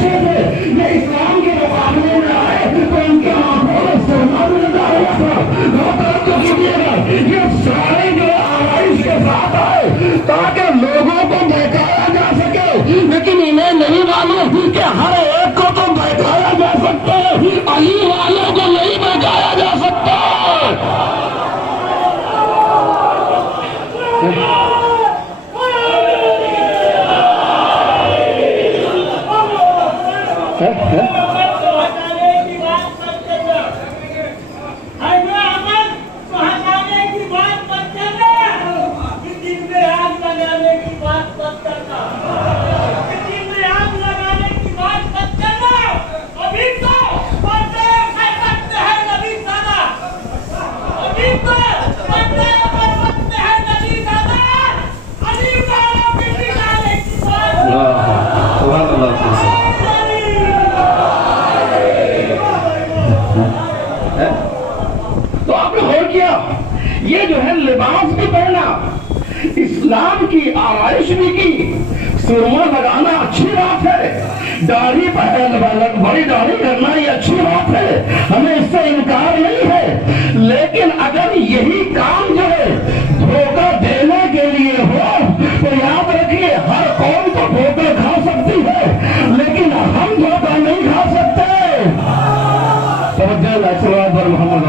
अच्छे थे, ये इस्लाम के मुकाबले में आए तो इनके आंखों में सुरमा भी लगा हुआ था। तो कीजिएगा, ये सारे जो आवाइश के साथ आए ताकि लोगों को बहकाया जा सके, लेकिन इन्हें नहीं मालूम कि हर एक को तो बहकाया जा सकता है, अली वालों को नहीं बहकाया जा सकता। तो आपने गौर किया, ये जो है लिबास भी पहना, इस्लाम की आवाइश भी की, सुरमा लगाना अच्छी बात है, दाढ़ी बड़ी दाढ़ी करना ये अच्छी बात है, हमें इससे इनकार नहीं है। लेकिन अगर यही काम जो है धोखा देने के लिए हो तो याद रखिए, हर कौम तो धोखा खा सकती है, लेकिन हम धोखा नहीं खा सकते। पर मोहम्मद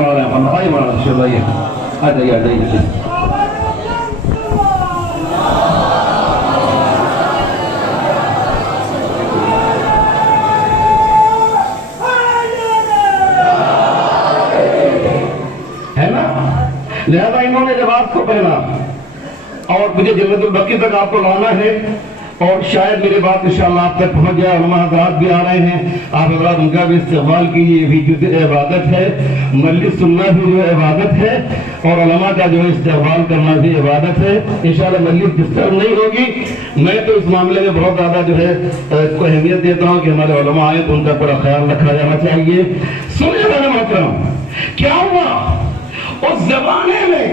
आ जाइए। लिहाजा इन्होंने लिबास को पहना और मुझे जन्नतुल बकी तक आपको लाना है, और शायद मेरी बात इंशाअल्लाह आप तक पहुंच जाए। उलमा हज़रात भी आ रहे हैं, आप हज़रात उनका भी इस्तेमाल कीजिए, भी जुज़ इबादत है, मजलिस सुनना भी जो इबादत है, और उलमा का जो इस्तेमाल करना भी इबादत है। इंशाअल्लाह मजलिस डिस्टर्ब नहीं होगी। मैं तो इस मामले में बहुत ज़्यादा जो है इसको अहमियत देता हूँ कि हमारे उलमा आए तो उनका बड़ा ख्याल रखा जाना चाहिए। सुनिए मेरे मोहतरम, क्या हुआ उस जमाने में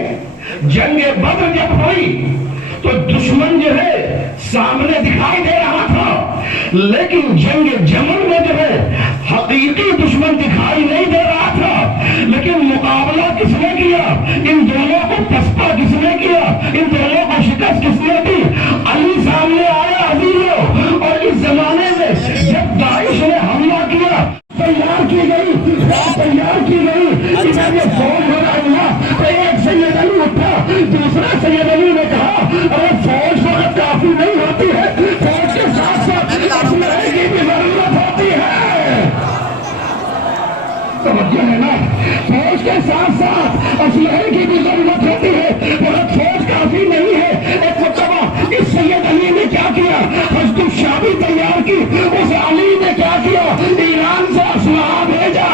जंगे बद्र जब हुई तो दुश्मन जो है सामने दिखाई दे रहा था, लेकिन जंगे जमल में जो है हकीकी दुश्मन दिखाई नहीं दे रहा था। लेकिन मुकाबला किसने किया? इन दोनों को पस्पा किसने किया? इन दोनों को शिकस्त किसने दी? अली सामने आया अजीजों। और इस जमाने में जब दाइश ने हमला किया, तैयार की गई, तैयार की गई, फौज हो रहा तो एक सैयद अली उठा, दूसरा सैयद अली ने कहा अरे फौज वक्त काफी नहीं होती है, फौज के साथ साथ असलहे की भी जरूरत होती है। समझिए है ना, फौज के साथ साथ असलहे की भी जरूरत होती है, मगर फौज काफी नहीं है। एक मतलब इस सैयद अली ने क्या किया? हजदुल शादी तैयार की। उस अली ने क्या किया? ईरान से असलहा भेजा।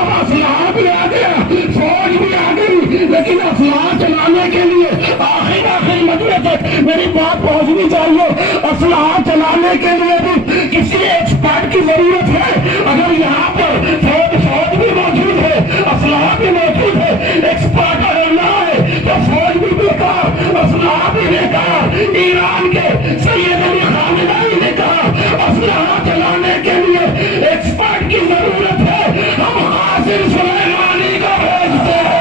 अब असलहा भी आ गया, फौज भी आ गई, लेकिन असलहा चलाने के लिए आखिर मजले तक मेरी बात पहुंचनी चाहिए। असलहा चलाने के लिए भी किसी एक्सपर्ट की जरूरत है। अगर यहाँ पर फौज भी मौजूद है, असलहा भी मौजूद है, एक्सपर्ट अगर ना है तो फौज भी बेकार, असलहा भी बेकार। ईरान के सैयद अली खामेनी ने कहा असलहा चलाने के लिए एक्सपर्ट की जरूरत है, हम हासिल सुलेमानी का भेजते हैं।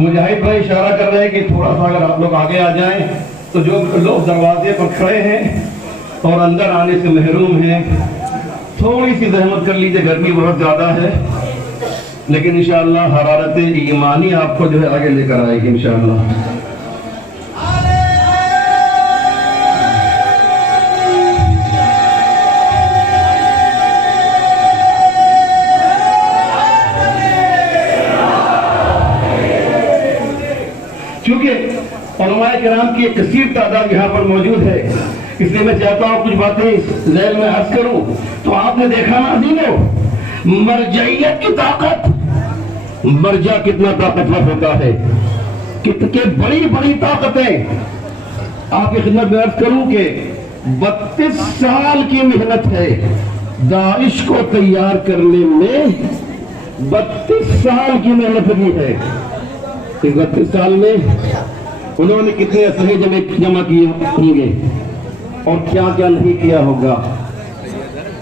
मुजाहिद भाई इशारा कर रहे हैं कि थोड़ा सा अगर आप लोग आगे आ जाएं तो जो लोग दरवाजे पर खड़े हैं और अंदर आने से महरूम हैं, थोड़ी सी जहमत कर लीजिए, गर्मी बहुत ज़्यादा है, लेकिन इंशाअल्लाह हरारत ईमानी आपको जो है आगे लेकर आएगी इंशाअल्लाह। उलमाए किराम की एक कसीर तादाद यहाँ पर मौजूद है, इसलिए मैं चाहता हूँ कुछ बातें ज़ैल में अर्ज करूँ। तो आपने देखा ना अजीजों, मरजइयत की ताकत, मरजा कितना ताकतवर होता है, कितने बड़ी बड़ी ताकतें। आपकी खिदमत में अर्ज करूं कि 32 साल की मेहनत है दाइश को तैयार करने में, 32 साल की मेहनत लगी है। इस 32 साल में उन्होंने कितने असलहे जमा किए होंगे और क्या क्या नहीं किया होगा,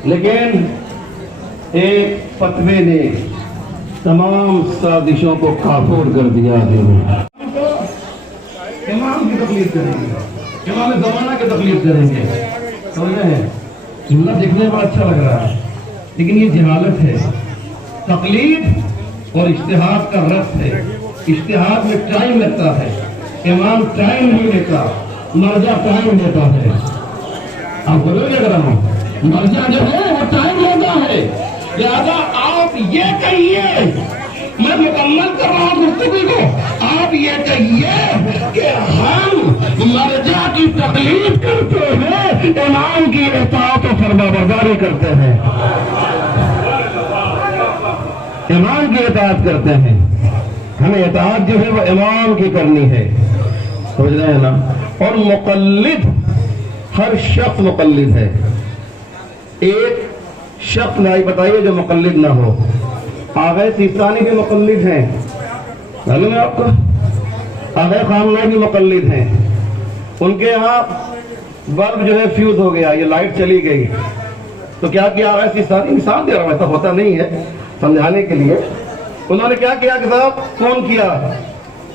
लेकिन एक फतवे ने तमाम साजिशों को काफूर कर दिया। इमाम की तकलीफ करेंगे, इमाम ज़माना की तकलीफ करेंगे, समझ रहे हैं? जुमला देखने में अच्छा लग रहा है, लेकिन ये जहालत है। तकलीफ और इज्तिहाद का रब्त है। इज्तिहाद में टाइम लगता है, इमाम टाइम नहीं लेता, मर्जा टाइम लेता है। आप बोलो लग रहा हूँ, मर्जा जो है वो टाइम लेता है। लिहाजा आप ये कहिए, मैं मुकम्मल कर रहा हूँ गुफ्तगू को, आप ये कहिए कि हम मर्जा की तकलीफ करते हैं, इमाम की इताअत और फरमाबरदारी करते हैं, इमाम की इताअत करते हैं। हमें इताअत जो है वो इमाम की करनी है, समझ रहे हैं ना? और मुक़ल्लिद, हर शख्स मुक़ल्लिद है। एक शख्स नहीं बताइए जो मुक़ल्लिद ना हो। आगे सिस्तानी भी मुक़ल्लिद हैं, मालूम है आपको? आगे खामना भी मुक़ल्लिद हैं। उनके यहाँ बल्ब जो है फ्यूज हो गया, ये लाइट चली गई, तो क्या किया? आगे सिस्तानी मिसाल दे रहा हूं, ऐसा होता नहीं है, समझाने के लिए। उन्होंने क्या किया कि साहब फोन किया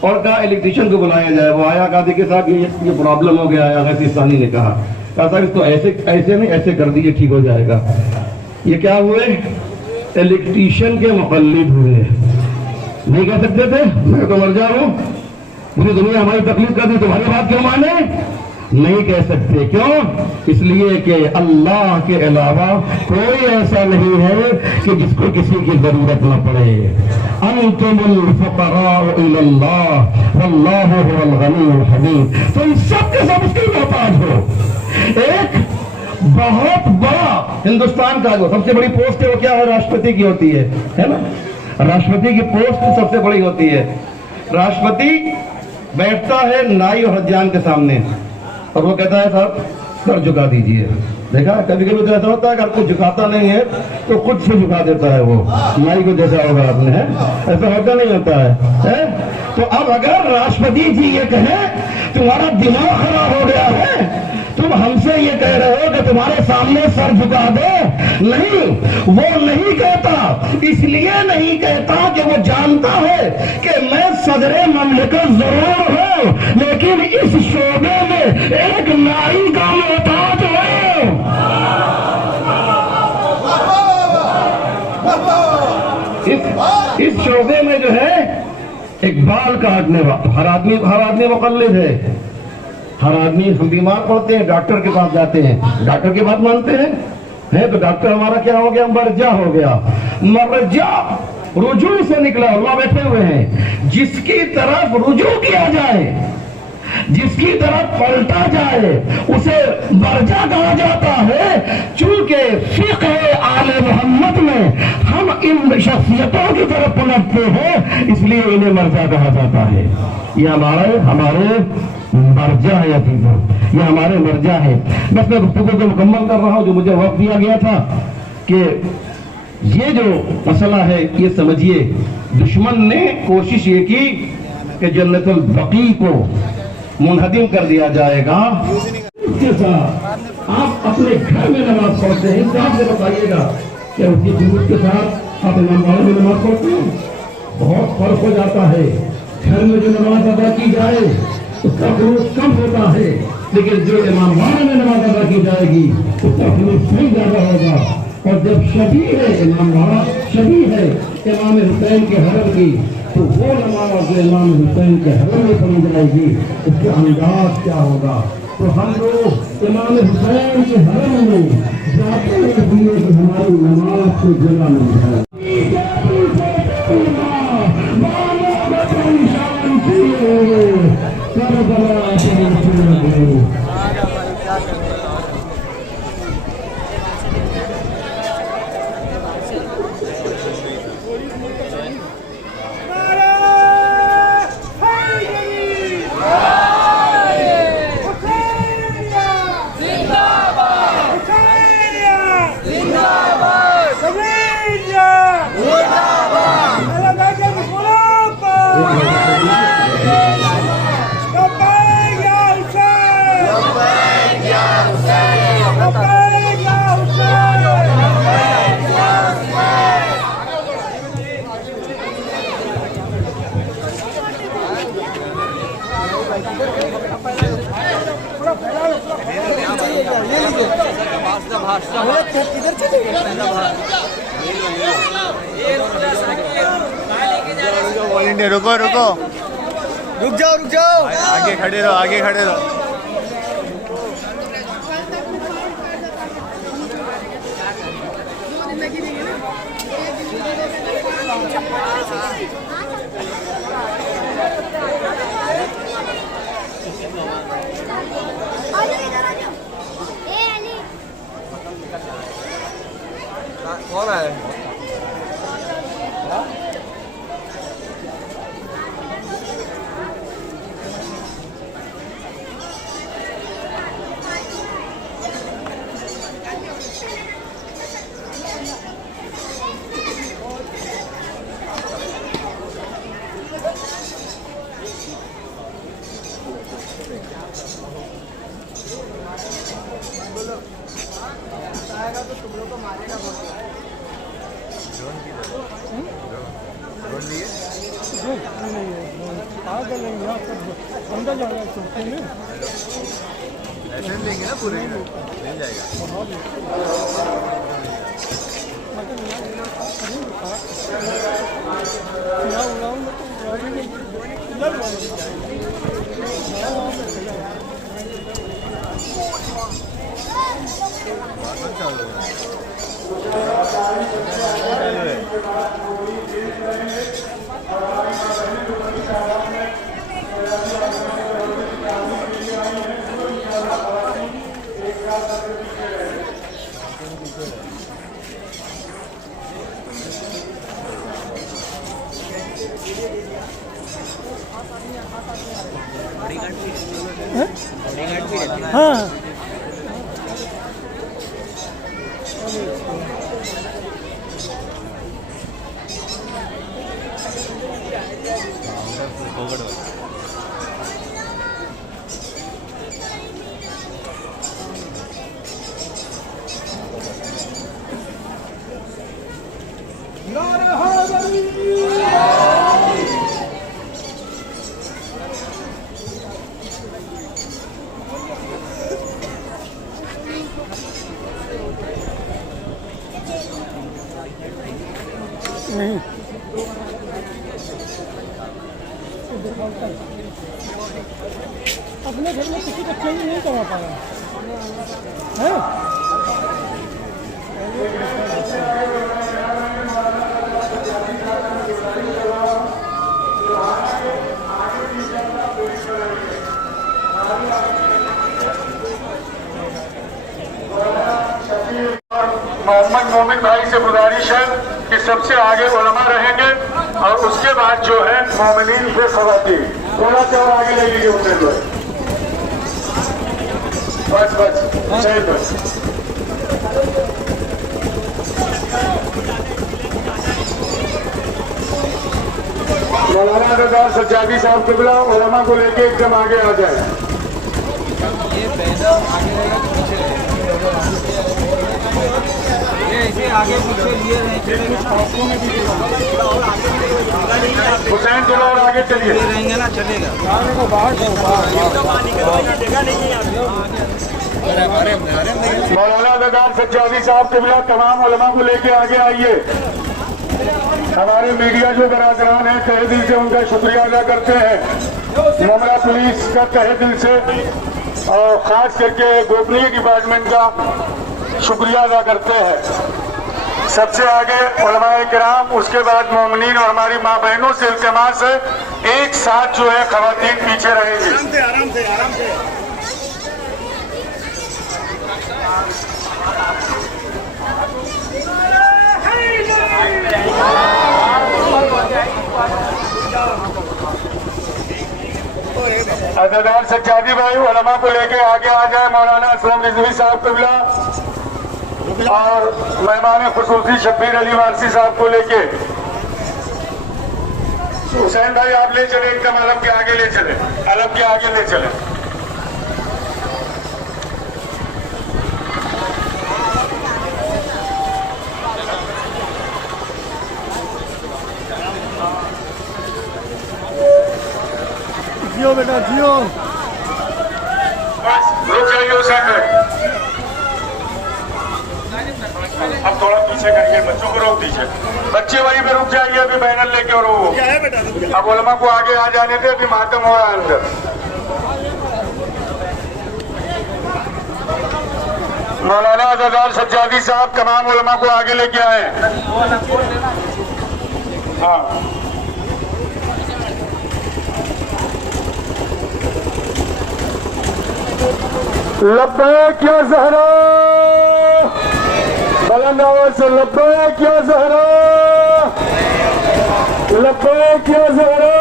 और कहा इलेक्ट्रिशियन को बुलाया जाए। वो आया, कहा देखिए साहब ये प्रॉब्लम हो गया है। आगे सिस्तानी ने कहा साहब इसको ऐसे नहीं, ऐसे कर दीजिए, ठीक हो जाएगा। ये क्या हुए? इलेक्ट्रीशियन के मुक़ल्लिद हुए। नहीं कह सकते थे मैं तो मर जाऊं, पूरी दुनिया हमारी तकलीफ कर दी, तुम्हारी बात क्यों माने? नहीं कह सकते। क्यों? इसलिए कि अल्लाह के अलावा कोई ऐसा नहीं है कि जिसको किसी की जरूरत न पड़े। अंतुमुल फुक़राउ इलल्लाह वल्लाहु हुवल गनियुल हमीद। तुम सबके सब उसकी मोहताज हो। एक बहुत बड़ा हिंदुस्तान का जो सबसे बड़ी पोस्ट है वो क्या है? राष्ट्रपति की होती है ना? राष्ट्रपति की पोस्ट सबसे बड़ी होती है। राष्ट्रपति बैठता है नाई और हज्जान के सामने और वो कहता है साहब सर झुका दीजिए। देखा कभी कभी तो ऐसा होता है, अगर कुछ झुकाता नहीं है तो खुद से झुका देता है वो, नाई को जैसा होगा आपने, है ऐसा होता नहीं होता है? तो अब अगर राष्ट्रपति जी ये कहे तुम्हारा दिमाग खराब हो गया है, तुम हमसे ये कह रहे हो कि तुम्हारे सामने सर झुका दे, नहीं, वो नहीं कहता। इसलिए नहीं कहता कि वो जानता है कि मैं सदरे ममलिकत जरूर हूं, लेकिन इस शोबे में एक नाई का मोहताज है। इस शोबे में जो है एक बाल काटने वाला हर आदमी मुक़ल्लिद है। हर आदमी, हम बीमार पड़ते हैं डॉक्टर के पास जाते हैं, डॉक्टर की बात मानते हैं तो डॉक्टर हमारा क्या हो गया? मर्जा हो गया। मर्जा रुजू से निकला। अल्लाह बैठे हुए हैं, जिसकी तरफ रुजू किया जाए, जिसकी तरफ पलटा जाए उसे मर्जा कहा जाता है। चूंकि फ़िक़्ह आले मोहम्मद में हम इन शख्सियतों की तरफ पलटते हैं, इसलिए इन्हें मर्जा कहा जाता है। ये हमारे मर्जा है अजीजों, ये हमारे मर्जा है। बस मैं गुफ्तगू को मुकम्मल कर रहा हूँ जो मुझे वक्त दिया गया था कि ये जो मसला है ये समझिए, दुश्मन ने कोशिश ये की कि जन्नतुल बकी को मुनहदिम कर दिया जाएगा। इसके साथ आप अपने घर में नमाज पढ़ते हैं, इंसाफ से बताइएगा क्या उसकी जुलूस के साथ आप इमाम वाले में नमाज पढ़ते हैं? बहुत फर्क हो जाता है। घर में जो नमाज अदा की जाए उसका खलूस कम होता है, लेकिन जो इमाम वाले में नमाज अदा की जाएगी उसका खलूस सही ज्यादा होगा। और जब शबी है, इमाम वाला शबी है इमाम हुसैन के हरम की, तो वो नमाज जो इमाम हुसैन के हरम में पढ़ी जाएगी उसका अंदाज क्या होगा? तो हम लोग इमाम हुसैन के हरम में जाते हैं इसलिए कि हमारी नमाज को जगह नहीं है। करबला ऑल इंडिया रुको रुको, रुक जाओ, आगे खड़े रहो। कौन है? तो तुम लोग को मारेगा लाइसेंस लेंगे ना पूरे, मिल जाएगा। हाँ नहीं अपने घर में किसी का चेंज नहीं करवा पाया है। मोहम्मद मोमिन भाई से गुजारिश है कि सबसे आगे उलमा रहेंगे और उसके बाद जो है मोमिनीन से खवातीन, थोड़ा सा आगे ले लीजिए उन्हें तो बस सही बस। मौलाना रज़ा सज्जादी साहब किबला उलमा को लेके एकदम आगे आ जाए। आगे पीछे लिए हुसैन थोड़ा और आगे चलिए, रहेंगे ना चलेगा। मौलाना रज़ा सज्जादी साहब किबला तमाम उलमा को लेके आगे आइए। हमारे मीडिया जो बरादरान है तहे दिल से उनका शुक्रिया अदा करते हैं। मुमरा पुलिस का तहे दिल से और खास करके गोपनीय डिपार्टमेंट का शुक्रिया अदा करते हैं। सबसे आगे उलमाए किराम, उसके बाद मोमिनीन और हमारी माँ बहनों से इल्तिमास है एक साथ जो है खवातीन पीछे रहेंगी। आराम से अज़ादार सज्जादी भाई उलमा को लेके आगे आ जाए। मौलाना असलम रिजवी साहब किबला और मेहमान खुसूसी शब्बीर अली वारसी साहब को लेके हुसैन भाई आप ले चले, एकदम अलम के आगे ले चले, अलम के आगे ले चले। जियो बेटा जियो। बस जाइए उस साइड में। अब थोड़ा पीछे करिए, बच्चों को रोक दीजिए, बच्चे वहीं पे रुक जाइए अभी बैनर लेके। और वो अब उलमा को आगे आ जाने दे, अभी मातम हो रहा है अंदर। मौलाना अज़हर सज्जादी साहब तमाम उलमा को आगे लेके आए। हाँ लब्बैक या ज़हरा, बुलंद आवाज़ से लब्बैक या ज़हरा, लब्बैक या ज़हरा।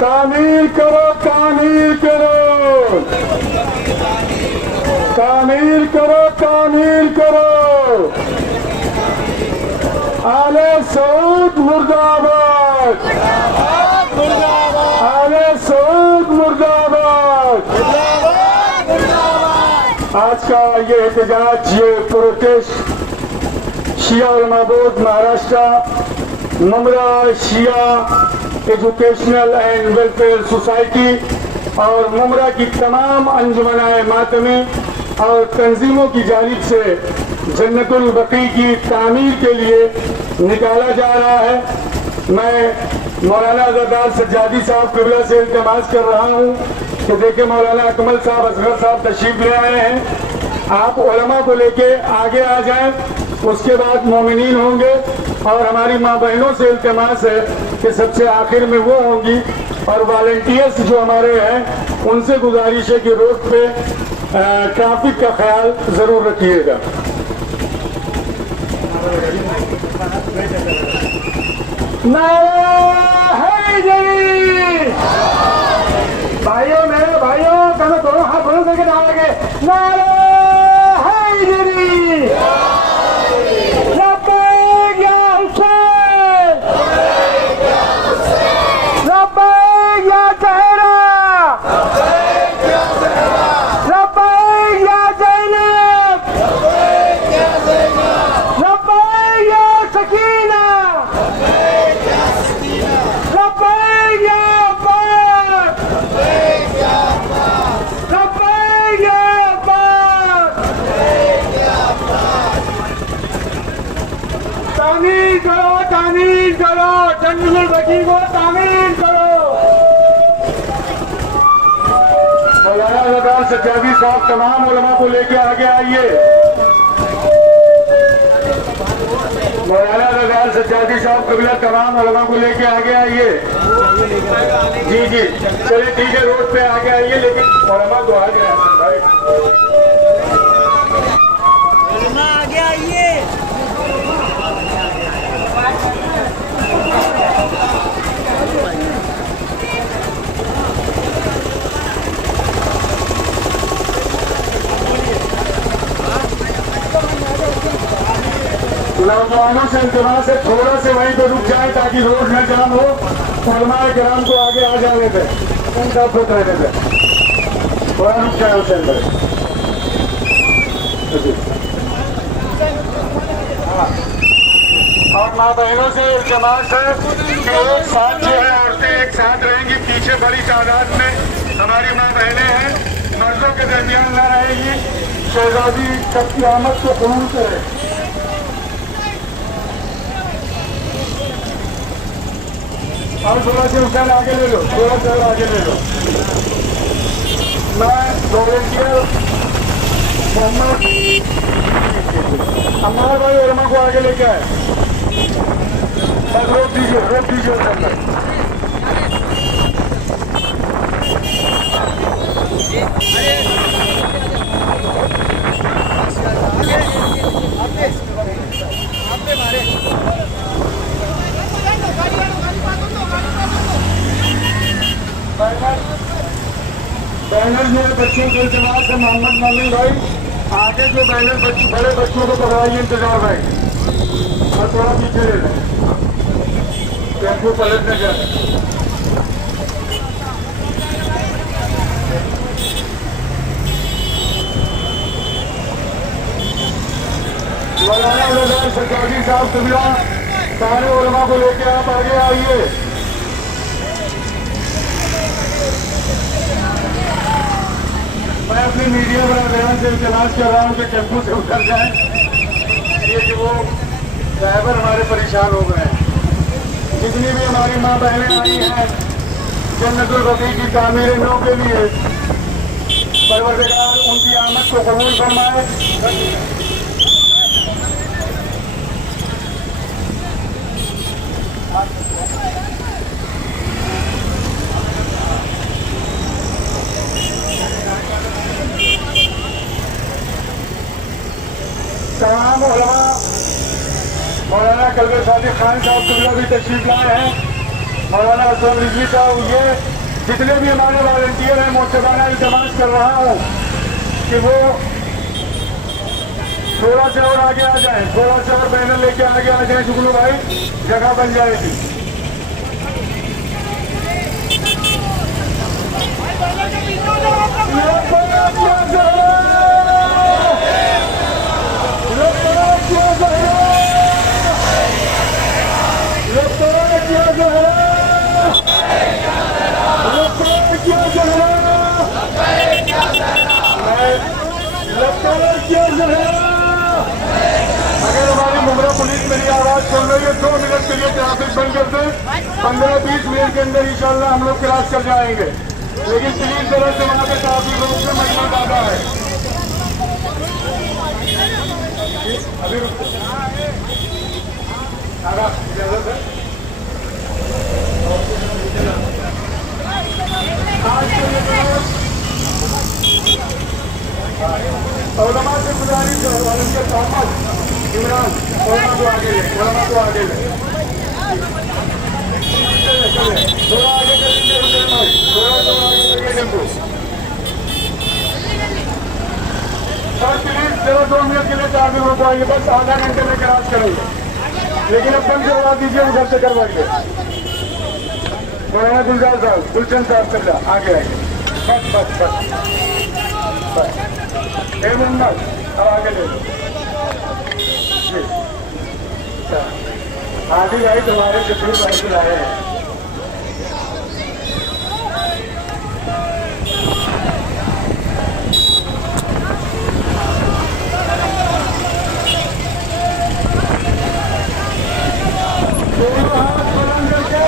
तामीर करो, तामीर करो, तामीर करो, तामीर करो। आले सऊद मुर्दाबाद, आले सऊद मुर्दाबाद। आज का ये एहतजाज, ये protest Shia Ulama board Maharashtra, Mumbra Shia educational and welfare society और मुमरा की तमाम अंजुमनाए मातमी और तंजीमों की जानिब से जन्नतुल बकी की तामीर के लिए निकाला जा रहा है। मैं मौलाना अज़हर सज्जादी साहब क़िबला से इल्तिमास कर रहा हूँ कि देखिए मौलाना अकमल साहब, असगर साहब तशरीफ ले आए हैं। आप उलमा को लेके आगे आ जाएं, उसके बाद मोमिनीन होंगे। और हमारी माँ बहनों से इल्तिमास है कि सबसे आखिर में वो होंगी। और वॉलंटियर्स जो हमारे हैं उनसे गुजारिश है कि रोड पे ट्रैफिक का ख्याल जरूर रखिएगा। भाइयों मेरे भाइयों, कल दोनों हाथ बुलंद करके डालेंगे। नारे हैदरी, लब्बैक या हुसैन, लब्बैक या ज़हरा, लब्बैक या ज़ैनब, लब्बैक या सकीना, लब्बैक या अब्बास, लब्बैक या अब्बास। तामीर करो, तामीर करो, जन्नतुल बकी को तामीर करो। मौलाना अज़हर सज्जादी साहब तमाम उलमा को लेके आगे आइए। मौलाना अज़हर सज्जादी साहब क़िबला तमाम उलमा को लेके आगे आइए। जी जी चलिए ठीक है, रोड पे आगे आइए, लेकिन उलमा को आगे भाई आगे आइए। नौजवानों से इंतजार है थोड़ा से वहीं पे रुक जाए ताकि रोड न जाम हो। फरमाए ग्राम को आगे आ जाने पे, उनका फुट रहने पे थोड़ा रुक जाए उसे अंदर। और माँ बहनों से इल्तिमास है कि एक साथ जो है औरतें एक साथ रहेंगी। पीछे बड़ी तादाद में हमारी माँ बहनें हैं, मर्दों के दरमियान न रहेगी। शहजादी कब की आमद को कबूल करे। और थोड़ा से उसका आगे ले लो, थोड़ा सा आगे ले लो। मैं वॉलंटियर मोहम्मद अम्मार भाई उलमा को आगे लेके आए। बस रोक दीजिए उस अंदर। बैनर मेरे बच्चों के इंतजार से मोहम्मद मोमिन भाई, आगे जो बैनर बड़े बच्चों को पकड़ाइए इंतजार भाई, और थोड़ा पीछे ले लें, टेम्पो पलटने का। मौलाना अज़हर सज्जादी साहब क़िबला सारे उलमा को लेके आप आगे आइए। मीडिया बरादरान से तलाश कर रहा हूँ कि टेम्पू से उतर जाए, ये कि वो ड्राइवर हमारे परेशान हो गए हैं। जितनी भी हमारी माँ बहनें आई हैं जन्नतुल बकी की तामीर नौ के लिए, परवरदिगार उनकी आमद को कबूल फरमाए। तमाम उलमा मौलाना कलबे सादिक खान साहब कुबला भी तशरीफ लाए हैं, मौलाना असलम रिजवी साहब, ये जितने भी हमारे वॉलंटियर हैं मोहतबाना इल्तमास कर रहा हूँ कि वो थोड़ा सा और आगे आ जाए, थोड़ा सा और बैनर लेके आगे आ जाए जुगनू भाई, जगह बन जाएगी। अगर हमारी मुमरा पुलिस मेरी आवाज सुन रही है 2 मिनट के लिए ट्रैफिक बंद कर दे, 15-20 मिनट के अंदर इंशाल्लाह हम लोग क्रॉस कर जाएंगे, लेकिन प्लीज तरह से वहाँ पे काफी लोग से महीना ज्यादा है। अभी इजाजत है। उलमा से गुजारिश है, उनके मोहम्मद इमरान उलमा को आगे ले, उलमा को आगे ले, थोड़ा आगे कर लीजिए, थोड़ा तो आगे करिए टेम्पो। सर प्लीज जरा 2 मिनट के लिए ट्रैफिक रुकवाइए, बस आधा घंटे में क्रॉस करेंगे, लेकिन अब बंद करवा दीजिए, उधर से करवाइए। मौलाना गुलजार साहब, गुलशन साहब कर आगे आएंगे, बस बस बस बस। मोहम्मद अब आगे ले लो। आदि भाई तुम्हारे शफीर भाई बुलाए हैं। दोनों हाथ बुलंद करके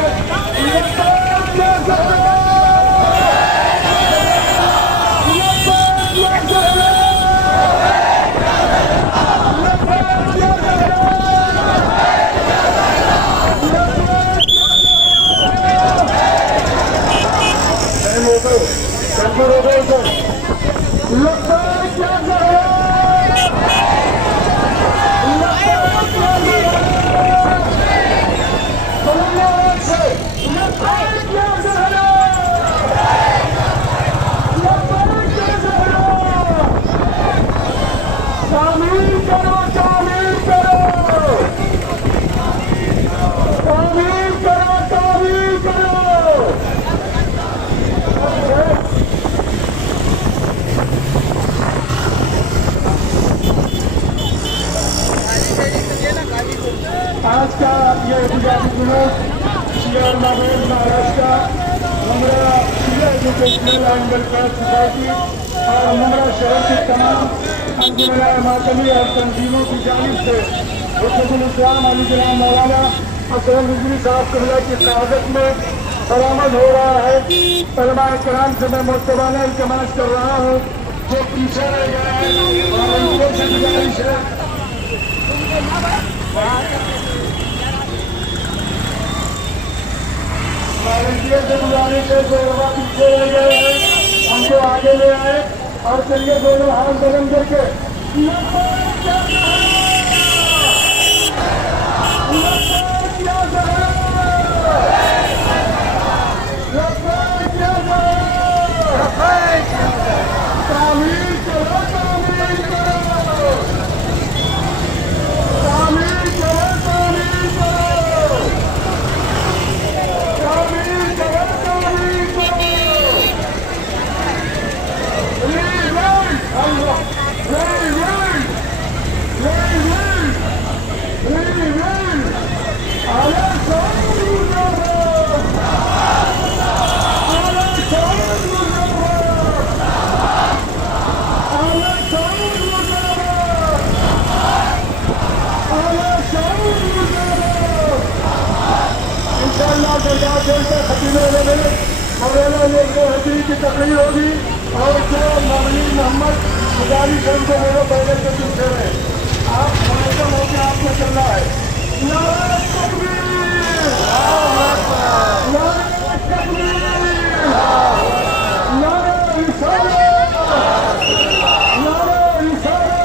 आज का ये एहतजाजी जुलूस शियार माहौल Maharashtra Mumbra Shia educational and welfare society और मुमरा शहर के तमाम अंजुमन मातमी और तंजीमों की जानिब से हुक्मुल इस्लाम अली जनाब मौलाना असलम रिजवी साहब क़िबला की क़यादत में बरामद हो रहा है। उलमा कराम से मैं मुतबाना इल्तमास कर रहा हूँ जो पीछे रह गया है और उनको से गुजारिश है वॉलंटियर से गुजारिश है जो उलमा पीछे रह गए हैं हमको आगे ले आए और चलिए दोनों हाथ बुलंद करके तकरीर होगी और जो मोमिन मोहम्मद गुजारिश है उनको बोलो बैनर के पीछे में आप मुनज़्ज़म होकर आपको चलना है। नारे तकबीर, नारे तकबीर, नारे रिसालत, नारे रिसालत,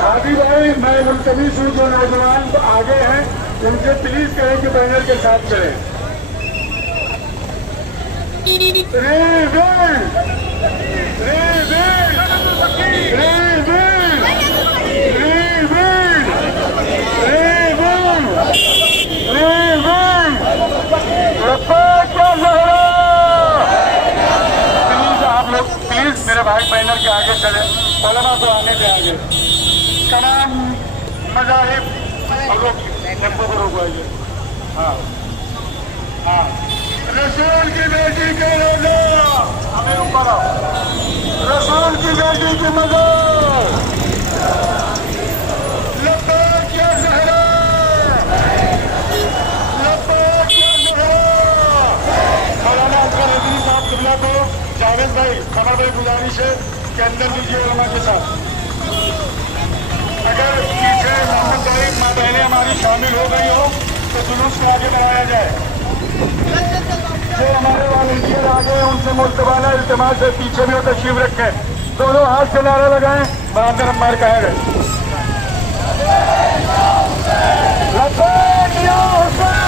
हादी भाई मैं मुल्तमिस हूँ जो नौजवान आगे हैं उनसे प्लीज कहें कि बैनर के साथ चलें। प्लीज आप लोग प्लीज मेरे भाई बैनर के आगे चले, उलमा तो आने के आगे तमाम मज़ाहिब हम लोग टेम्पो को रोकवाइए। हाँ हाँ, रसूल की बेटी के रोजा हमें ऊपर आओ, रसूल की बेटी की मज़ार लब्बैक या ज़हरा, लब्बैक या ज़हरा। मौलाना असगर रिजवी साहब क़िबला को जावेद भाई कमर भाई गुजारिश है कि अंदर लीजिए उलमा के साथ। अगर पीछे मोहम्मद भाई माँ बहनें हमारी शामिल हो गई हो तो जुलूस को आगे बढ़ाया जाए। जो हमारे वॉलंटियर आ गए उनसे मुल्तबाना इल्तिमास से पीछे भी तशरीफ रखें, दोनों हाथ से नारा लगाएं, बहादुर अम्मार कहे गए। लब्बैक या हुसैन,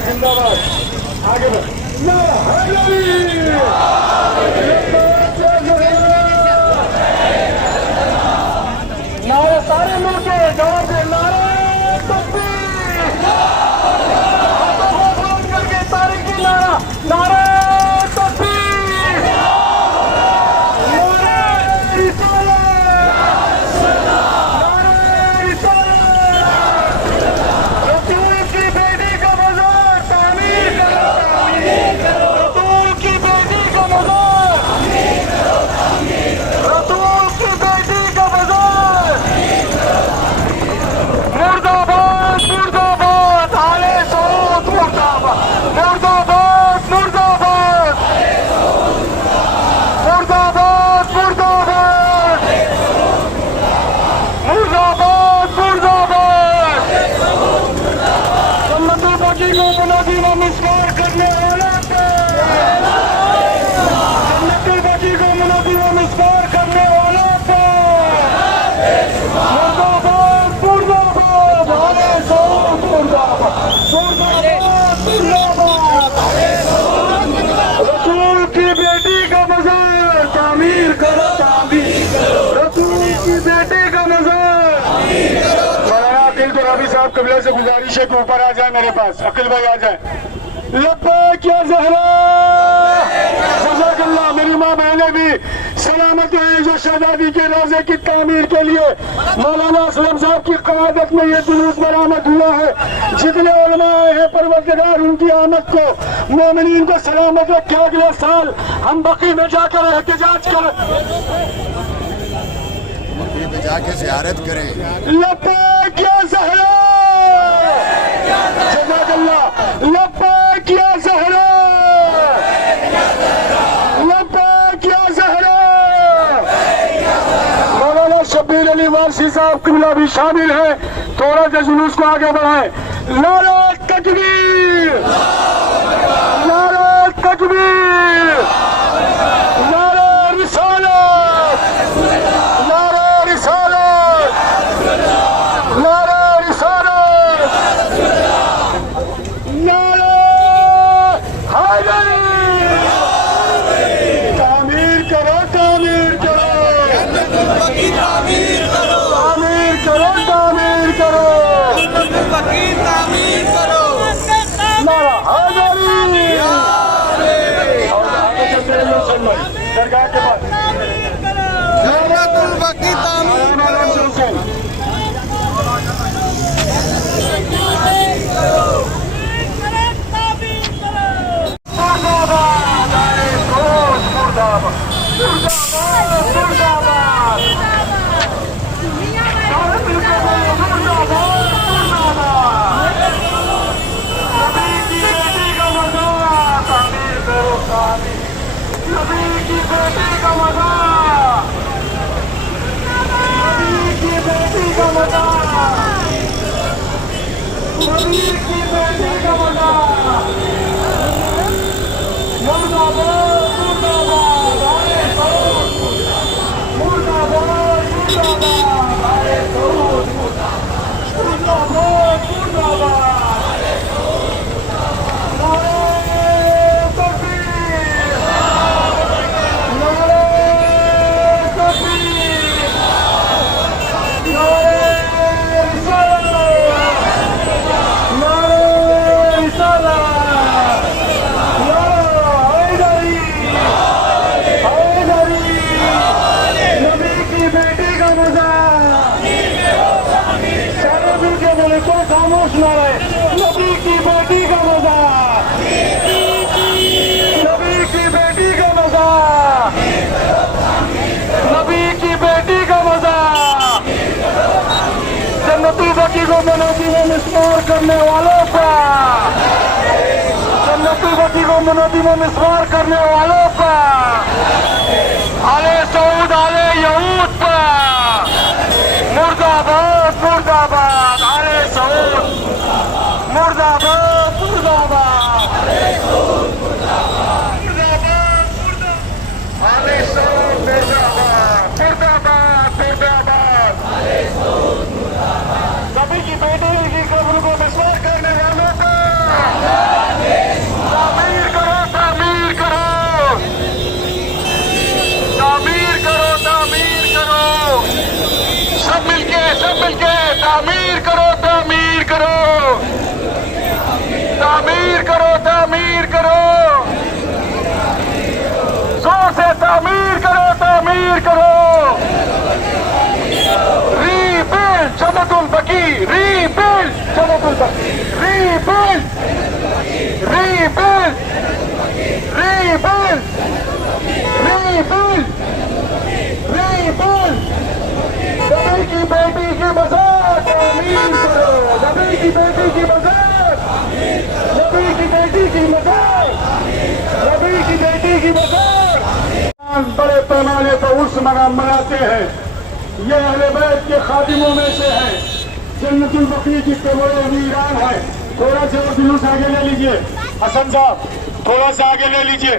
जिंदाबाद, आगे बढ़। नारे सारे मिलके जवाब दे, नारे तकबीर, करके तारीख की नारा, नारे तकबीर, नारे रिसालत, नारे रिसालत। रसूल की बेटी का मज़ार तामीर करो, रसूल की बेटी का मज़ार, रसूल की बेटी का मज़ार। मुर्दाबाद मुर्दाबाद आले सऊद, मुर्दाबाद मुर्दाबाद मुर्दाबाद मुर्दाबाद मुर्दाबाद मुर्दाबाद मुर्दाबाद। सन्नती बची को मुनादी में मिसकार करने वाला पे, सन्नती बची को मुनादी में मिसकार करने वाला पे, मुर्दाबाद मुर्दाबाद आले सऊद, मुर्दाबाद मुर्दाबाद मुर्दाबाद। रसूल की बेटी का मज़ार तामीर करो, तामीर करो, रसूल की बेटी का मज़ार। मौलाना अकील गुलाबी साहब क़िबला से गुजारिश है कि ऊपर आ जाए मेरे पास, अकील भाई आ जाए। लब्बैक या ज़हरा, जज़ाकल्लाह। मेरी माँ बहनें भी सलामत है जो शहजादी के रोजे की तामीर के लिए मौलाना असलम साहब की क़यादत में ये जुलूस बरामद हुआ है। जितने उलमा आए हैं परवरदिगार उनकी आमद को मोमिनीन को सलामत रखे। अगले साल हम बकी में जाकर एहतजाज करें, जाके ज़ियारत करें। लब्बैक या ज़हरा, जज़ाकल्लाह। लब्बैक या ज़हरा, लब्बैक या ज़हरा। मौलाना शब्बीर अली वारसी साहब क़िबला भी शामिल है, थोड़ा सा जुलूस को आगे बढ़ाएं। नारा तकबीर, नारा तकबीर, नारा रिसालत, नारा रिसालत, नारा का मजा, नबी की बेटी का मजा, नबी की बेटी का मजा। मुर्दाबाद मुर्दाबाद आए सऊद, मुर्दाबाद मुर्दाबाद आए सऊद, मुर्दाबाद मुर्दाबाद। खामोश न रहे, नबी की बेटी का मजा, नबी की बेटी का मजा, नबी की बेटी का मजा। जन्नती बकी को मनोती में मिसमार करने वालों का, जन्नती बकी को मनोती में मिसमार करने वालों का, आले सऊद आले यहूद का मुर्दाबाद मुर्दाबाद, आले सऊद मुर्दाबाद मुर्दाबाद, मुर्दाबाद आले सऊद मुर्दाबाद मुर्दाबाद मुर्दाबाद, नबी की बेटी की कब्र को मिसमार करने वालों का तामीर करो तामीर करो तामीर करो तामीर करो, सब मिलके तामीर करो तामीर करो तामीर करो तामीर करो, जोर से तामीर करो तामीर करो। रीबिल्ड जन्नतुल बकी, रीबिल्ड जन्नतुल बकी, rebuild rebuild rebuild rebuild rebuild. नबी की बेटी की मज़ार तामीर करो, नबी की बेटी की मज़ार, नबी की बेटी की मज़ार, नबी की बेटी की मज़ार। बड़े पैमाने पर उर्स मनाते हैं। ये अहले बैत के खादिमों में से है। जन्नतुल बकी की कब्र वीरान है। थोड़ा सा जुलूस आगे ले लीजिए, हसन साहब थोड़ा सा आगे ले लीजिए।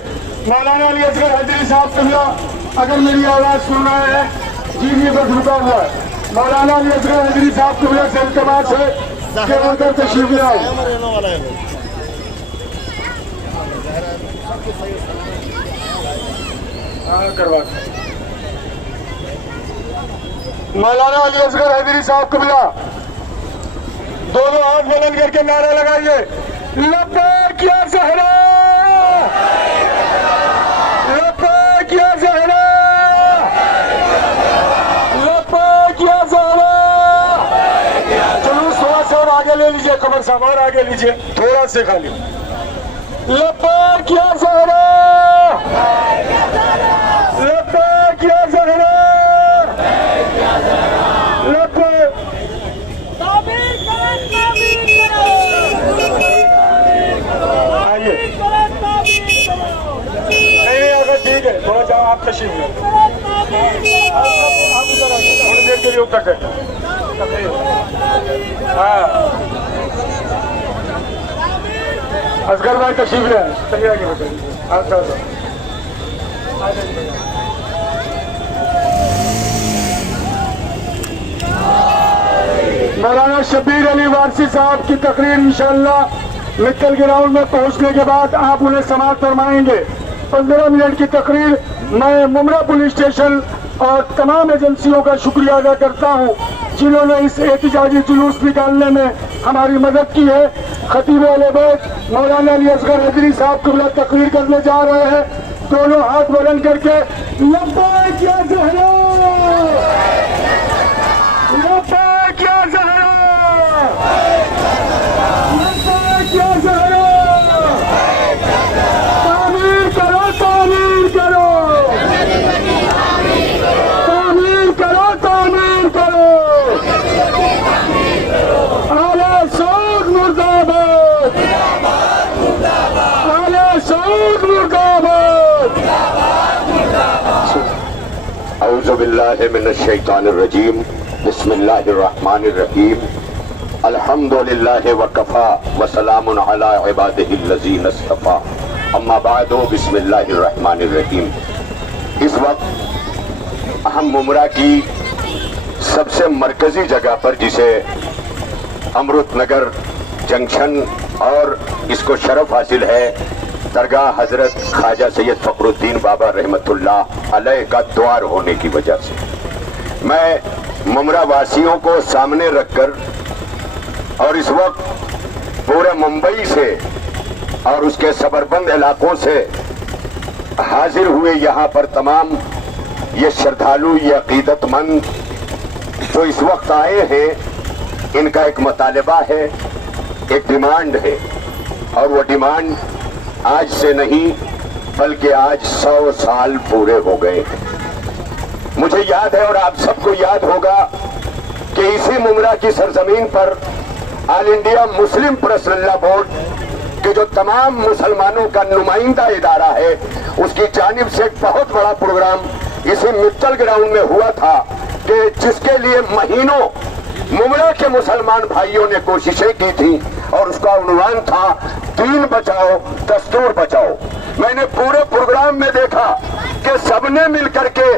मौलाना अली असगर हैदरी साहब कमला अगर मेरी आवाज सुन रहे हैं, जी बस रुका हुआ है। मौलाना अली असगर हैदरी साहब कमला से इल्तमास है कि अंदर तशरीफ ले आओ। मौलाना अली असगर हैदरी साहब कबीला दोनों हाथ बुलंद करके नारा लगाइए, लब्बैक या ज़हरा, लब्बैक या ज़हरा, लब्बैक या ज़हरा। जुलूस थोड़ा सा और आगे ले लीजिए, कमर साहब और आगे लीजिए थोड़ा से खाली। लब्बैक या ज़हरा, लब्बैक या ज़हरा, ठीक है थोड़ा जाओ आप तशरीफ ले, आप उधर थोड़ी देर के लिए उतर है। हाँ असगर भाई तशरीफ ले सही आगे बताइए। अच्छा मौलाना शब्बीर अली वारसी साहब की तकरीर इंशाअल्लाह मित्तल ग्राउंड में पहुंचने के बाद आप उन्हें समाअत फरमाएंगे। 15 मिनट की तकरीर। मैं मुमरा पुलिस स्टेशन और तमाम एजेंसियों का शुक्रिया अदा करता हूं जिन्होंने इस एहतिजाजी जुलूस निकालने में हमारी मदद की है। खतीब अहले बैत मौलाना अली असगर हैदरी साहब क़िबला तकरीर करने जा रहे हैं। दोनों हाथ बुलंद करके लब्बैक या ज़हरा, लब्बैक या ज़हरा, लब्बैक या ज़हरा। तामीर करो तामीर करो तामीर करो तामीर करो। आले सऊद मुर्दाबाद, आले सऊद मुर्दाबाद। बिल्लाहि मिनश्शैतानिर्रजीम बिस्मिल्लाहिर्रहमानिर्रहीम अल्हम्दुलिल्लाहि वकफा वसलामुन अला इबादिहिल्लज़ीना इस्तफ़ा अम्मा बादो बिस्मिल्लाहिर्रहमानिर्रहीम। इस वक्त हम मुमरा की सबसे मरकजी जगह पर, जिसे अमृतनगर जंक्शन और इसको शरफ हासिल है दरगाह हजरत ख्वाजा सैयद फखरुद्दीन बाबा रहमतुल्लाह अलैह का द्वार होने की वजह से, मैं मुमरा वासियों को सामने रखकर और इस वक्त पूरे मुंबई से और उसके सबरबंद इलाकों से हाजिर हुए यहाँ पर तमाम ये श्रद्धालु, ये अकीदतमंद जो इस वक्त आए हैं, इनका एक मुतालबा है, एक डिमांड है। और वो डिमांड आज से नहीं बल्कि आज 100 साल पूरे हो गए हैं। मुझे याद है और आप सबको याद होगा कि इसी मुमरा की सरजमीन पर all India Muslim personal board के जो तमाम मुसलमानों का नुमाइंदा इदारा है, उसकी जानिब से एक बहुत बड़ा प्रोग्राम इसी मित्तल ग्राउंड में हुआ था कि जिसके लिए महीनों मुमरा के मुसलमान भाइयों ने कोशिशें की थी और उसका उन्वान था दीन बचाओ दस्तूर बचाओ। मैंने पूरे प्रोग्राम में देखा कि सबने मिलकर के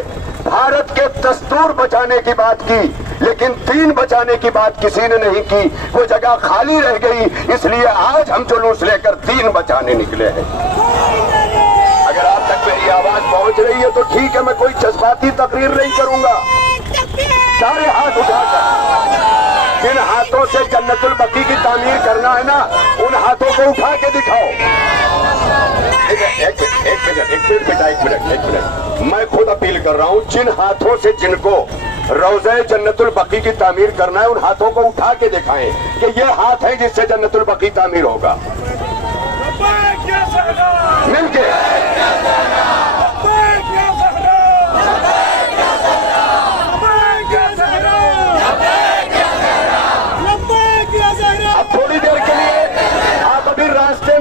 भारत के दस्तूर बचाने की बात की, लेकिन दीन बचाने की बात किसी ने नहीं की। वो जगह खाली रह गई, इसलिए आज हम जुलूस लेकर दीन बचाने निकले हैं। अगर आप तक मेरी आवाज पहुंच रही है तो ठीक है, मैं कोई जज्बाती तकरीर नहीं करूंगा। सारे हाथ उठाकर, जिन हाथों से जन्नतुल बकी की तामीर करना है ना, उन हाथों को उठा के दिखाओ। एक मिनट, मैं खुद अपील कर रहा हूँ, जिन हाथों से जिनको रोज़े जन्नतुल बकी की तामीर करना है, उन हाथों को उठा के दिखाएं कि ये हाथ है जिससे जन्नतुल बकी तामीर होगा। मिलके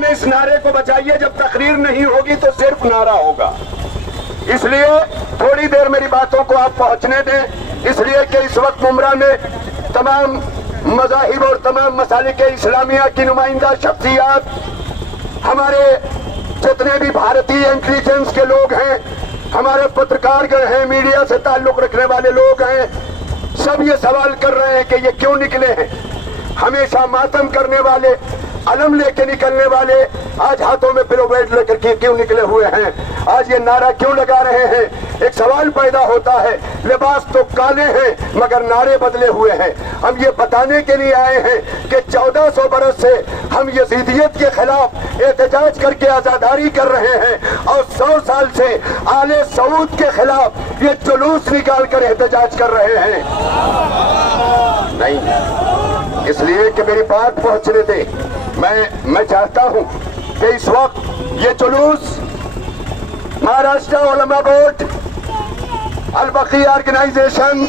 इस नारे को बचाइए, जब तकरीर नहीं होगी तो सिर्फ नारा होगा। इसलिए थोड़ी देर मेरी बातों को आप पहुंचने दें, इसलिए कि इस वक्त मुमरा में तमाम मज़ाहिब और तमाम मसालिक इस्लामिया की नुमाइंदा शख्सियात, हमारे जितने भी भारतीय इंटेलिजेंस के लोग हैं, हमारे पत्रकारगण हैं, मीडिया से ताल्लुक रखने वाले लोग हैं, सब ये सवाल कर रहे हैं कि ये क्यों निकले हैं। हमेशा मातम करने वाले, अलम लेके निकलने वाले आज हाथों में पिलोवेट लेकर के क्यों निकले हुए हैं, आज ये नारा क्यों लगा रहे हैं। एक सवाल पैदा होता है, लिबास तो काले हैं मगर नारे बदले हुए हैं। हम ये बताने के लिए आए हैं कि 1400 बरस से हम यजीदियत के खिलाफ एहतजाज करके आजादारी कर रहे हैं और 100 साल से आले सऊद के खिलाफ ये जुलूस निकाल कर एहतजाज कर रहे हैं। नहीं, इसलिए कि मेरी बात पहुंचने दे। मैं चाहता हूं कि इस वक्त ये जुलूस महाराष्ट्र उलमा बोर्ड, अल बकी ऑर्गेनाइजेशन,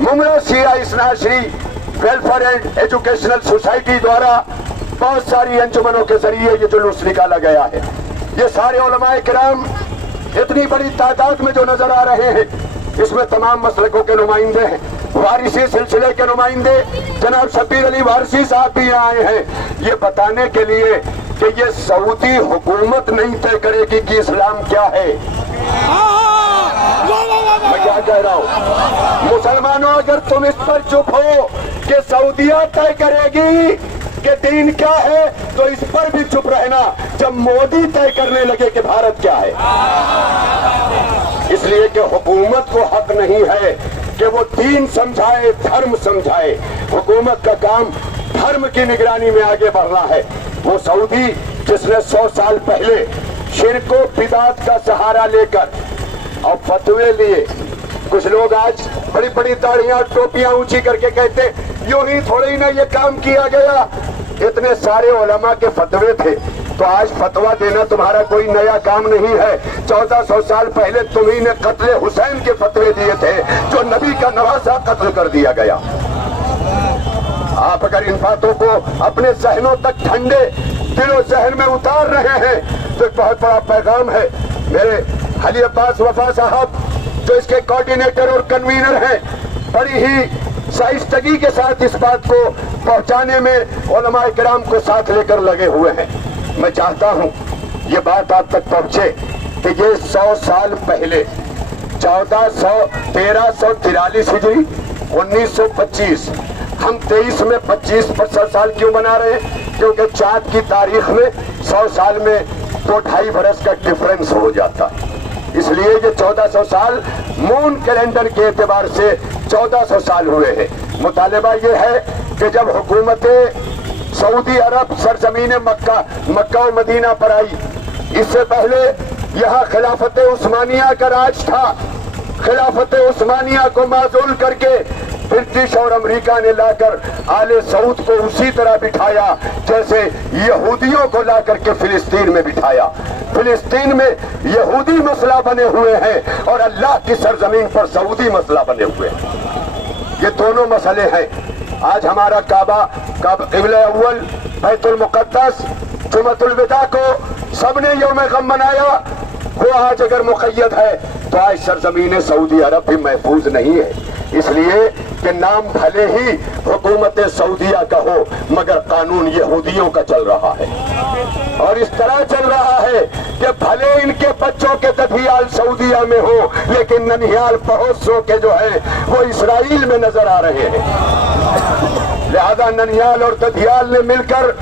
मुमरा Shia Isnashari welfare and educational society द्वारा बहुत सारी अंजुमनों के जरिए ये जुलूस निकाला गया है। ये सारे उलमाए किराम इतनी बड़ी तादाद में जो नजर आ रहे हैं, इसमें तमाम मसलकों के नुमाइंदे हैं, वारिसी सिलसिले के नुमाइंदे जनाब शब्बीर अली वारसी साहब भी आए हैं, ये बताने के लिए कि ये सऊदी हुकूमत नहीं तय करेगी कि इस्लाम क्या है। मैं क्या कह रहा हूँ, मुसलमानों, अगर तुम इस पर चुप हो कि सऊदिया तय करेगी कि दीन क्या है, तो इस पर भी चुप रहना जब मोदी तय करने लगे कि भारत क्या है। इसलिए कि हुकूमत को हक नहीं है कि वो दीन समझाए, धर्म समझाए। हुकूमत का काम धर्म की निगरानी में आगे बढ़ना है। वो सऊदी जिसने 100 साल पहले शिर्क व बिदात का सहारा लेकर और फतवे लिए, कुछ लोग आज बड़ी बड़ी दाढ़ियां टोपियां ऊंची करके कहते यूं ही थोड़ी ना ये काम किया गया। इतने सारे उलमा के फतवे थे, तो आज फतवा देना तुम्हारा कोई नया काम नहीं है। 1400 साल पहले तुम्ही ने कत्ले हुसैन के फतवे दिए थे, जो नबी का नवासा कत्ल कर दिया गया। आप अगर इन बातों को अपने जहनों तक ठंडे दिलो जहन में उतार रहे हैं तो एक बहुत बड़ा पैगाम है। मेरे अली अब्बास वफा साहब जो इसके कोऑर्डिनेटर और कन्वीनर हैं, बड़ी ही शाइस्तगी के साथ इस बात को पहुंचाने में उलमाए किराम को साथ लेकर लगे हुए हैं। मैं चाहता हूं ये बात आप तक पहुंचे कि ये 100 साल पहले 1343 हिजरी 1925, हम 23 में 25 साल क्यों बना रहे हैं? क्योंकि चांद की तारीख में 100 साल में 2-2.5 बरस का डिफरेंस हो जाता है, इसलिए ये 1400 साल मून कैलेंडर के एतबार से 1400 साल हुए हैं। मुतालिबा ये है कि जब हुकूमत सऊदी अरब सरजमीन मक्का और मदीना पर आई, इससे पहले यहाँ खिलाफत उस्मानिया का राज था। खिलाफत उस्मानिया को माजूल करके ब्रिटिश और अमेरिका ने लाकर आले सऊद को उसी तरह बिठाया जैसे यहूदियों को ला करके फिलिस्तीन में बिठाया। फिलिस्तीन में यहूदी मसला बने हुए हैं और अल्लाह की सरजमीन पर सऊदी मसला बने हुए हैं। ये दोनों मसले हैं। आज हमारा काबा क़िबला अव्वल बैतुल मुक़द्दस जुमअतुल विदा को सबने यौम गम मनाया, वो आज अगर मुक़य्यद है तो आज सरजमीन सऊदी अरब भी महफूज नहीं है, इसलिए कि नाम भले ही हुकूमत सऊदिया का हो मगर कानून यहूदियों का चल रहा है। और इस तरह चल रहा है कि भले इनके बच्चों के दधियाल सऊदिया में हो लेकिन ननिहाल बहुत सौ के जो है वो इसराइल में नजर आ रहे हैं। लिहाजा ननिहाल और दधियाल ने मिलकर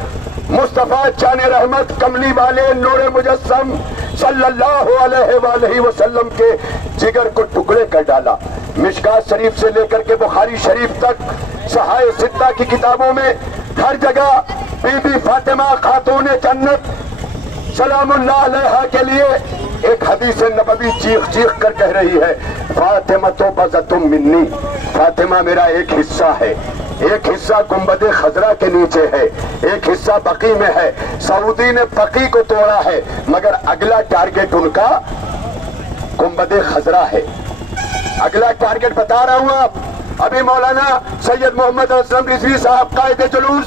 मुस्तफा जाने रहमत कमली वाले नूरे मुजस्सम सल्लल्लाहु अलैहि वसल्लम के जिगर को टुकड़े कर डाला। मिशकात शरीफ से लेकर के बुखारी शरीफ तक सहाय सित्ता की किताबों में हर जगह बीबी फातिमा खातून जन्नत सलामुल्लाह अलैहा के लिए एक हदीस नबवी चीख चीख कर कह रही है, फातिमा तो बज़तुम मिन्नी, फातिमा मेरा एक हिस्सा है। एक हिस्सा गुंबद खजरा के नीचे है, एक हिस्सा बकी में है। सऊदी ने बकी को तोड़ा है मगर अगला टारगेट उनका गुंबद खजरा है। अगला टारगेट बता रहा हूं आप। अभी मौलाना सैयद मोहम्मद असलम रिजवी साहब कायदे जुलूस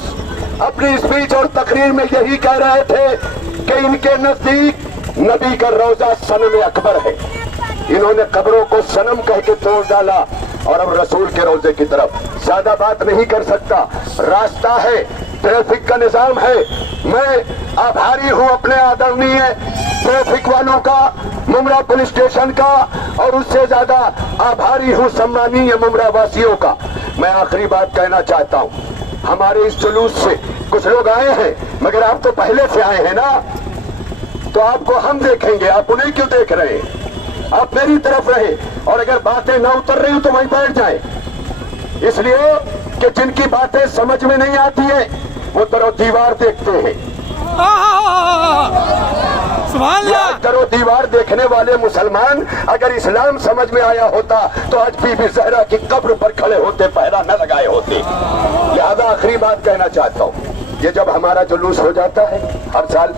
अपनी स्पीच और तकरीर में यही कह रहे थे कि इनके नजदीक नबी का रोजा सनम अकबर है। इन्होंने कब्रों को सनम कह के तोड़ डाला और अब रसूल के रोजे की तरफ ज्यादा बात नहीं कर सकता। रास्ता है, ट्रैफिक का निजाम है। मैं आभारी हूं अपने आदरणीय ट्रैफिक वालों का, मुमरा पुलिस स्टेशन का, और उससे ज्यादा आभारी हूं सम्मानीय मुमरा वासियों का। मैं आखिरी बात कहना चाहता हूं, हमारे इस जुलूस से कुछ लोग आए हैं मगर आप तो पहले से आए हैं ना, तो आपको हम देखेंगे, आप उन्हें क्यों देख रहे हैं? आप मेरी तरफ रहे और अगर बातें ना उतर रही हो तो वहीं बैठ जाएं। इसलिए कि जिनकी बातें समझ में नहीं आती है वो दरो दीवार देखते हैं। दरो दीवार देखने वाले मुसलमान अगर इस्लाम समझ में आया होता तो आज बीबी ज़हरा की कब्र पर खड़े होते, पहरा न लगाए होते। लिहाजा आखिरी बात कहना चाहता हूँ, ये जब हमारा जुलूस हो जाता है हर साल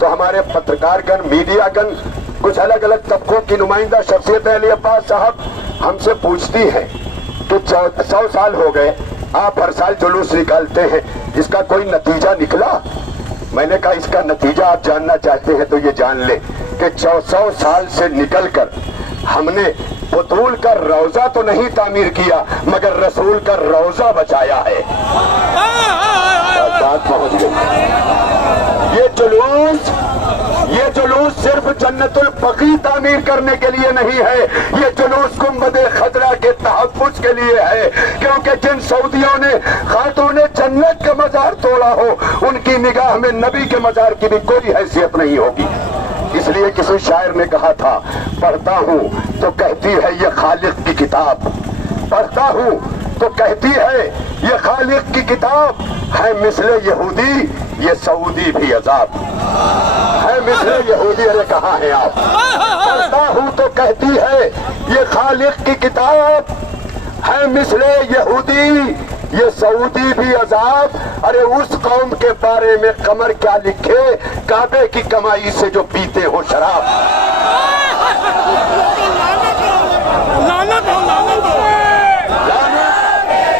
तो हमारे पत्रकारगण, मीडियागण, कुछ अलग अलग तबकों की नुमाइंदा शख्सियत अली अब्बास साहब हमसे पूछती हैं कि 100 साल हो गए, आप हर साल जुलूस निकालते हैं, इसका कोई नतीजा निकला? मैंने कहा इसका नतीजा आप जानना चाहते हैं तो ये जान ले कि 100 साल से निकलकर हमने बतूल का रोजा तो नहीं तामीर किया मगर रसूल का रोजा बचाया है। बात पहुंच गई। ये जुलूस सिर्फ जन्नतुल बकी तामीर करने के लिए नहीं है, ये जुलूस गुंबद खतरा के तहफ्फुज के लिए है, क्योंकि जिन सऊदियों ने खातून जन्नत का मजार तोड़ा हो उनकी निगाह में नबी के मजार की भी कोई हैसियत नहीं होगी। इसलिए किसी शायर ने कहा था, पढ़ता हूँ तो कहती है ये खालिक की किताब, पढ़ता हूँ तो कहती है ये खालिक की किताब, है मिसले यहूदी ये सऊदी भी अजाब, है मिसले यहूदी। अरे कहाँ हैं आप? पढ़ता हूँ तो कहती है ये खालिक की किताब, है मिसले यहूदी ये सऊदी भी अजाब। अरे उस कौम के बारे में कमर क्या लिखे, काबे की कमाई से जो पीते हो शराब।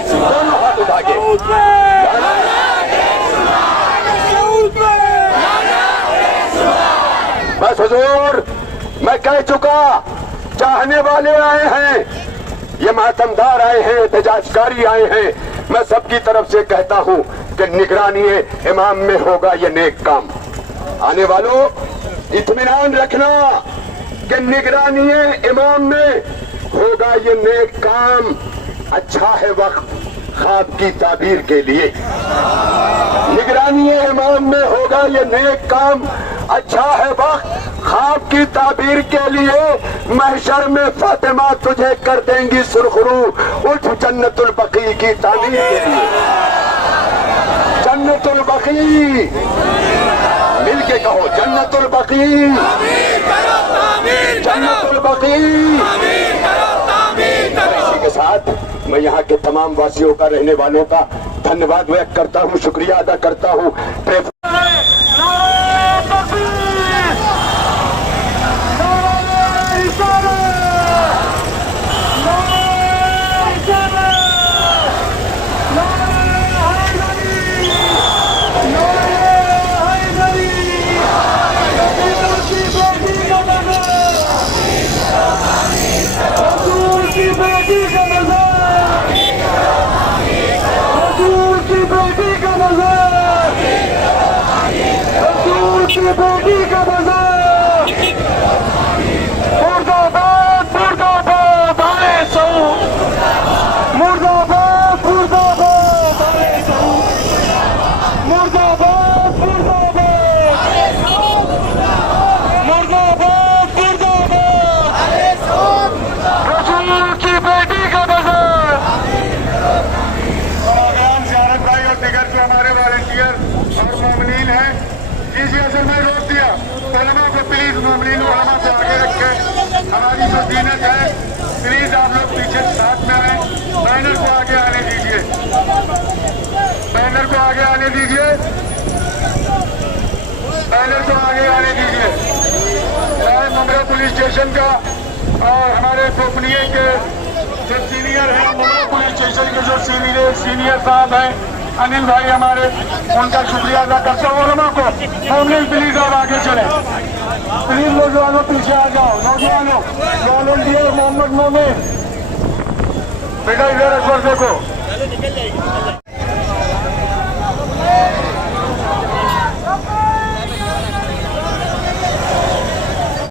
दोनों हाथ उठा के बस हुजूर, मैं कह चुका चाहने वाले आए हैं, ये मातमदार आए हैं, एहतजाजकारी आए हैं। मैं सबकी तरफ से कहता हूं कि निगरानी इमाम में होगा ये नेक काम। आने वालों इत्मीनान रखना कि निगरानी इमाम में होगा ये नेक काम। अच्छा है वक्त ख्वाब की ताबीर के लिए। निगरानी इमाम में होगा ये नेक काम। अच्छा है वक्त ख्वाब की ताबीर के लिए। महशर में फातिमा तुझे कर देंगी सुरखरू, उठ जन्नतुल बकी की ताबीर के लिए। जन्नतुल बकी, मिलके कहो जन्नतुल बकी, जन्नतुल बकी। इसी के साथ मैं यहाँ के तमाम वासियों का, रहने वालों का धन्यवाद व्यक्त करता हूँ, शुक्रिया अदा करता हूँ। हमारी जो दीनत है, प्लीज आप लोग पीछे साथ में आए। बैनर को आगे आने दीजिए, बैनर को आगे आने दीजिए, बैनर को आगे आने दीजिए। चाहे मुंगरा पुलिस स्टेशन का और हमारे गोपनीय के जो सीनियर हैं, मुंगरा पुलिस स्टेशन के जो सीनियर साहब हैं, अनिल भाई हमारे, उनका शुक्रिया अदा करता हूँ। उलमा को मोमिन प्लीज आप आगे चले, प्लीज नौजवानों पीछे आ जाओ। नौजवानों, वॉलंटियर मोहम्मद मोमिन, बेटा इधर अकबर देखो।